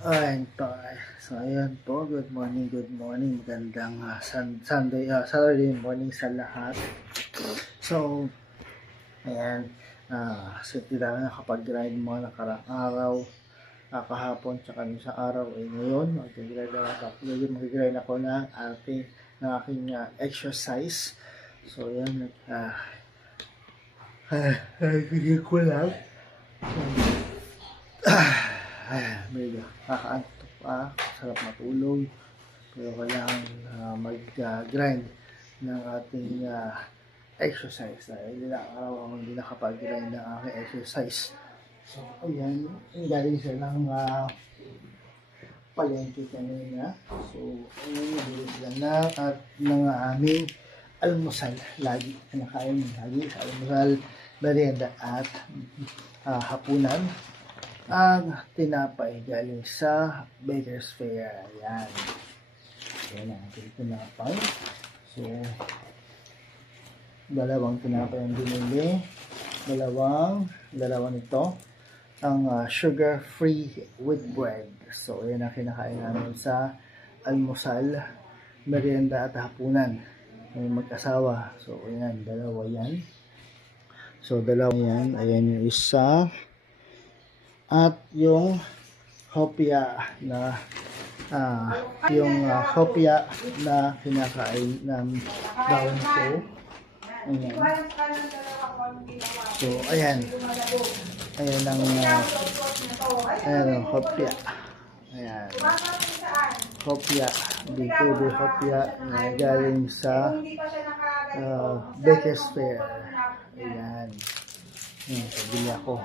Ayan po. So, ayan po. Good morning, good morning. Magandang Saturday morning sa lahat. So, ayan. So, hindi tayo nakapag-grind mga nakarang araw. Kahapon, tsaka sa araw ay ngayon. Mag-grind ako ng aking exercise. So, ayan. Nagiging ko lang. Medyo kakaantok pa, sarap matulog, pero kailangan mag-grind ng ating exercise. Dahil ilang araw ako hindi nakapag-grind ng aking exercise. So, ayan, galing siya ng palengke kanina. So, ayan, nabilis lang na at ng aming almusal. Lagi, kinakain lagi sa almusal, merienda at hapunan. Ang tinapay galing sa Baker's Fair. Ayan. Ayan ang ating tinapay. So, dalawang tinapay ang binili. Dalawa nito. Ang sugar-free with bread. So, ayan ang kinakain namin sa almusal, merienda at hapunan. May mag-asawa. So, ayan. Dalawa yan. So, dalawa yan. Ayan yung isa. At yung hopya na kinakain ng bawang ko. Ayan. So, ayan. Ayan ang hopya. Ayan. Hopya. Bikudo hopya na galing sa Baker's Fair. Ayan. Ayan, sabili ako.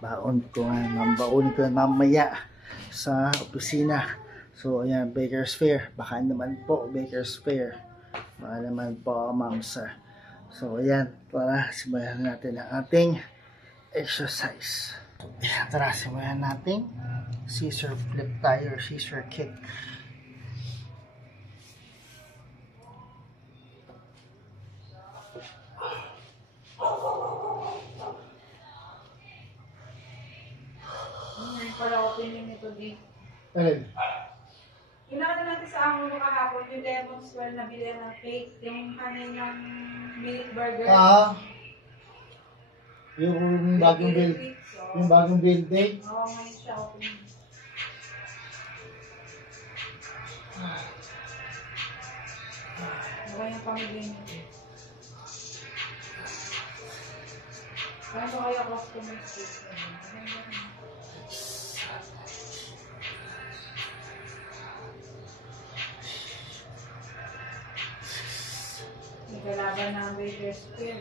Baon ko mamaya sa opisina. So, ayan, Baker's Fair. Baka naman po, Baker's Fair. Baka naman po, ma'am, sir. So, ayan, para simulan natin ang ating exercise. So, ayan, tara, simulan natin. Scissor flip tayo, scissor kick. Wala opinion nito di. Alin? Yung nakita natin sa amo mo kahapon, yung lemon swirl na bilhin ng cake, yung kanilang milk burger. Yung bagong building. Oo, ngayon siya open. Ano yung pamilya nito? Ano kaya customers dito? Nagalaban ng Baker's Fair.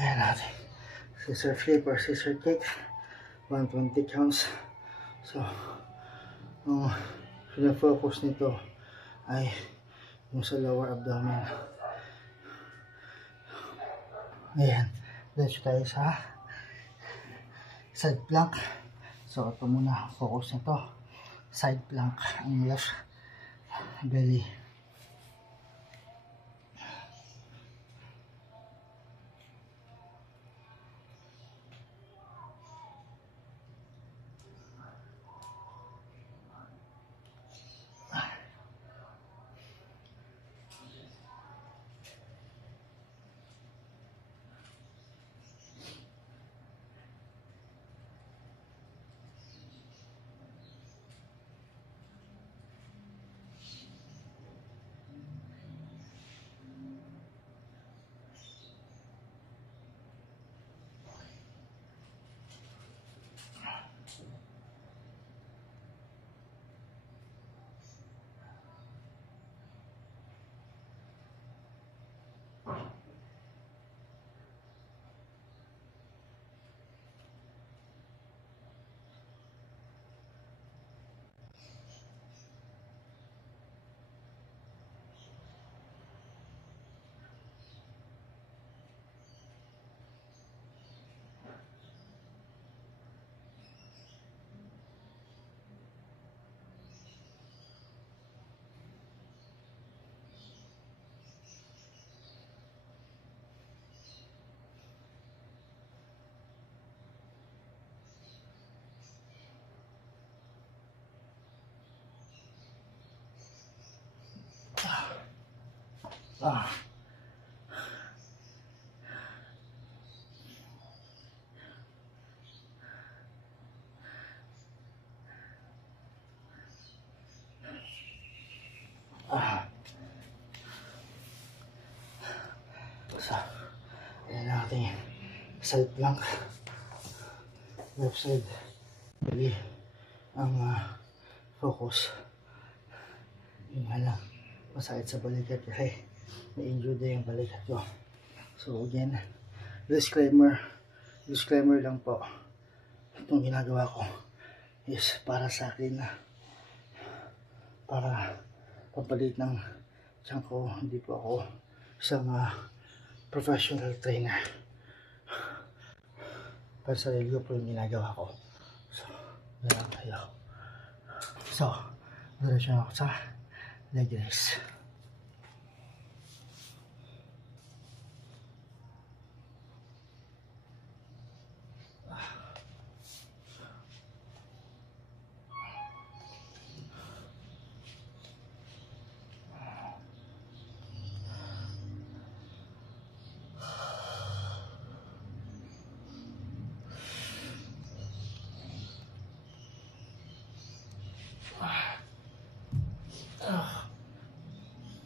Ayan natin. Scissor flip or scissor kick. 120 counts. So, focus nito ay yung sa lower abdomen. Ayan. Diretso tayo sa side plank. So, ito muna. Focus nito. Side plank. Ang left belly. Ah. Ah. So, ayan na ating side plank. Left side. Bali, ang focus. Yun nga lang. Masakit sa balikat kasi na-injured na yung balikat ko. So again, disclaimer lang po. Itong ginagawa ko is para sa akin na para pampalit ng tiyan ko. Hindi po ako isang professional trainer. Para sa sarili ko po yung ginagawa ko. So, ganun tayo. So, diretso ako sa leg raise.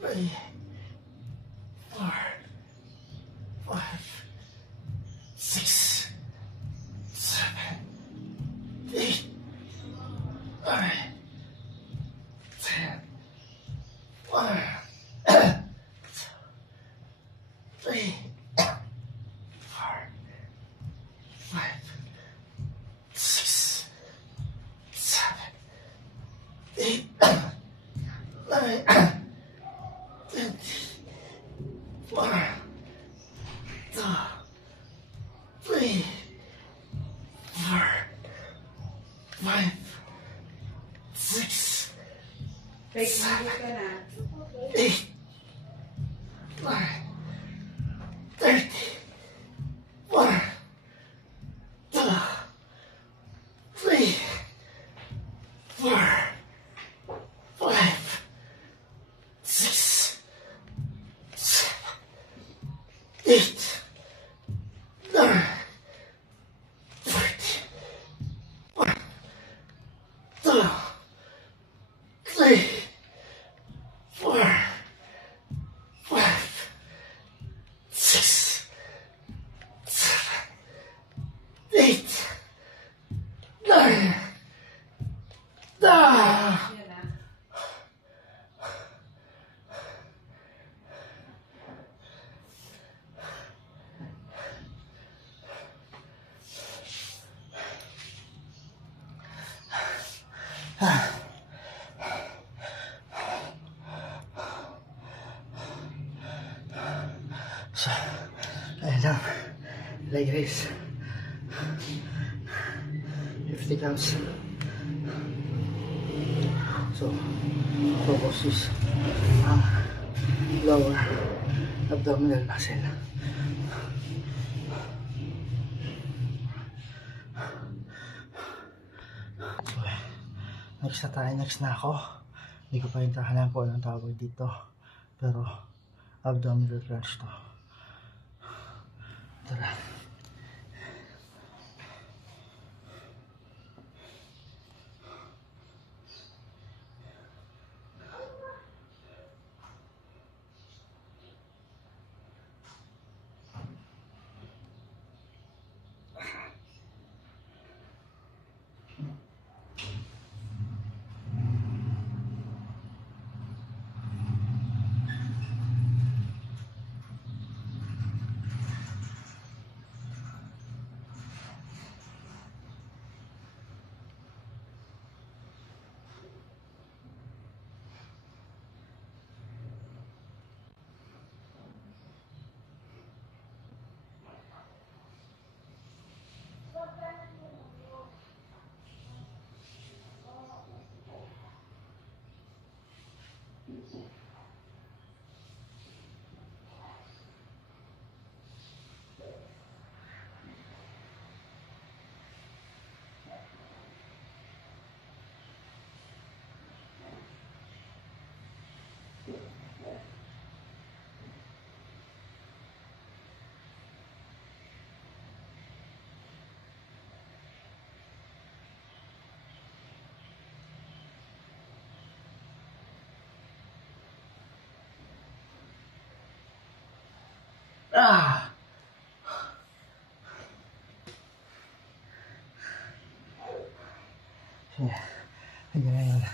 Three, 4, 5, 6, 7, 8, 9, 10, 3, 4, 5, 6, 7, 8, 9, 3, 4, 5, 6, 7, 8, 9, 30, 1, 2, 3, 4, 5, 6, 7, 8, 9, 30, 1, 2, 3, 4, 5, 6, 7, 8, 9, So, ayan lang. Leg raise. 50 counts. So, focus is lower abdominal muscle. So, next na ako. Hindi ko pa rin tahanan po anong tawag dito. Pero, abdominal crunch to. Tara. Ah! Yeah. Hanggang ngayon.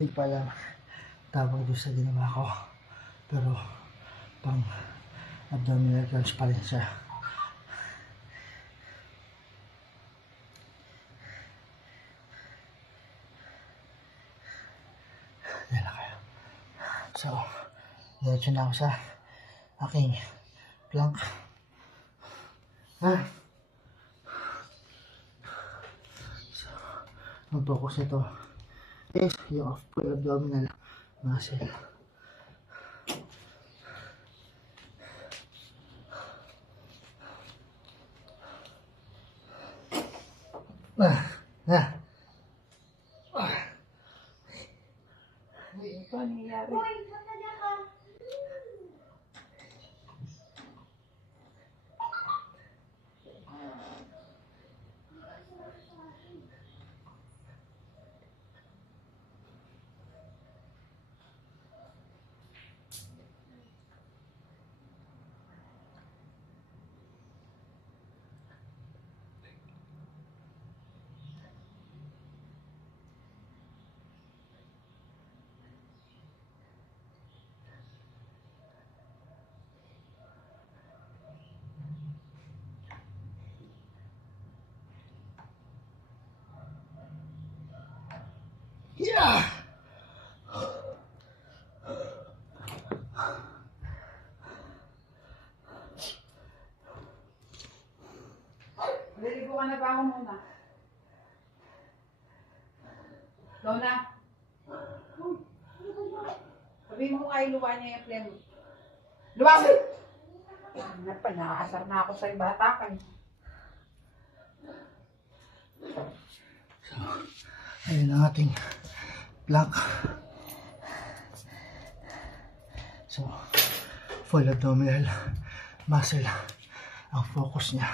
Hindi pa alam tawag doon sa ginawa ko. Pero pang abdominal crunch pa rin siya. Yan na kayo. So, diretso na ako sa aking plank. So, ang focus nito is yung full abdominal muscle. Ito nangyayari. Yeah! Liligo ka na ba ako muna? Lona? Sabihin mo kay luwa niya yung plemo. Luwa mo! Nakasar na ako sa'yo bata ka. So, ayun ang ating plank. So, full abdominal muscle ang focus niya.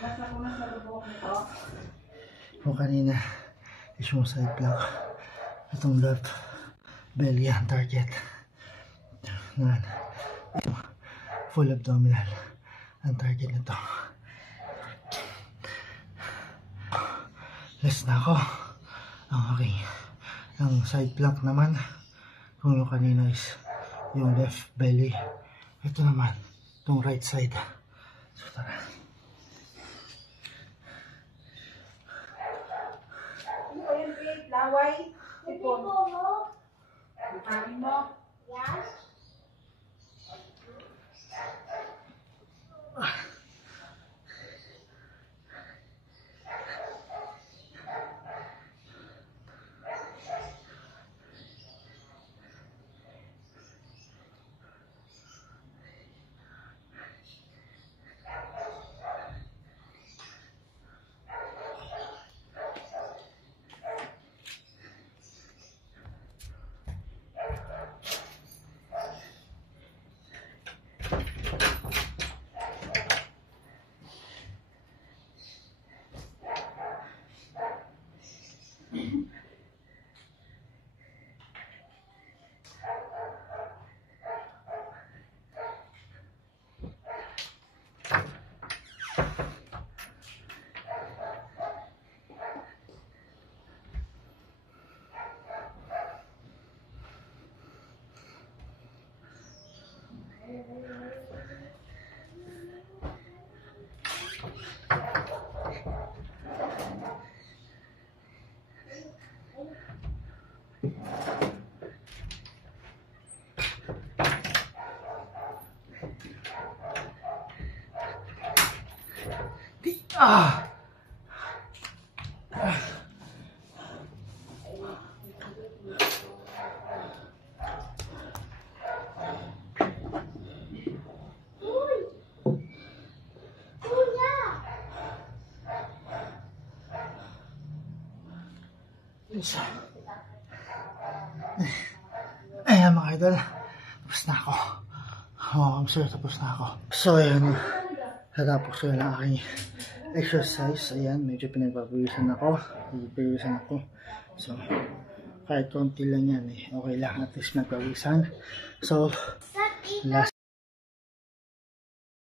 Punas na lubok nito. Kung kanina is yung side plank, itong left belly ang target. Ngayon, full abdominal ang target nito. Less na ako. Ang side plank naman, kung yung kanina is yung left belly, ito naman itong right side. So tara. Laway, ipon. Ipangin mo. Yes. Ah! Ayan mga idol, tapos na ako. I'm sure tapos na ako. So ayan, natapos ko yun ang aking exercise. Ayan, medyo pinagpapawisan ako. So kahit konti lang yan okay lang, at least nagpawisan. So Wala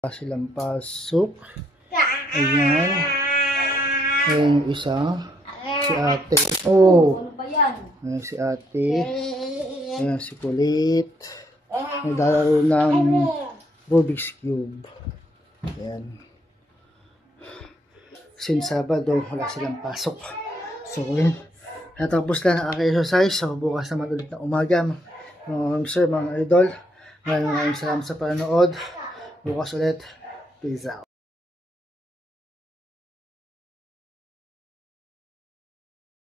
silang pasok. Ayan. Ayan yung isa. Si ate. Oh! Ano ba yan? Ayan si ate. Ayan si Kulit. Naglalaro ng Rubik's Cube. Ayan. Since Sabado, wala silang pasok. So, ayan. Natapos lang ang aking exercise. So, bukas naman ulit na umaga. Mga sir, mga idol. Maraming salamat sa panonood. Bukas ulit. Peace out.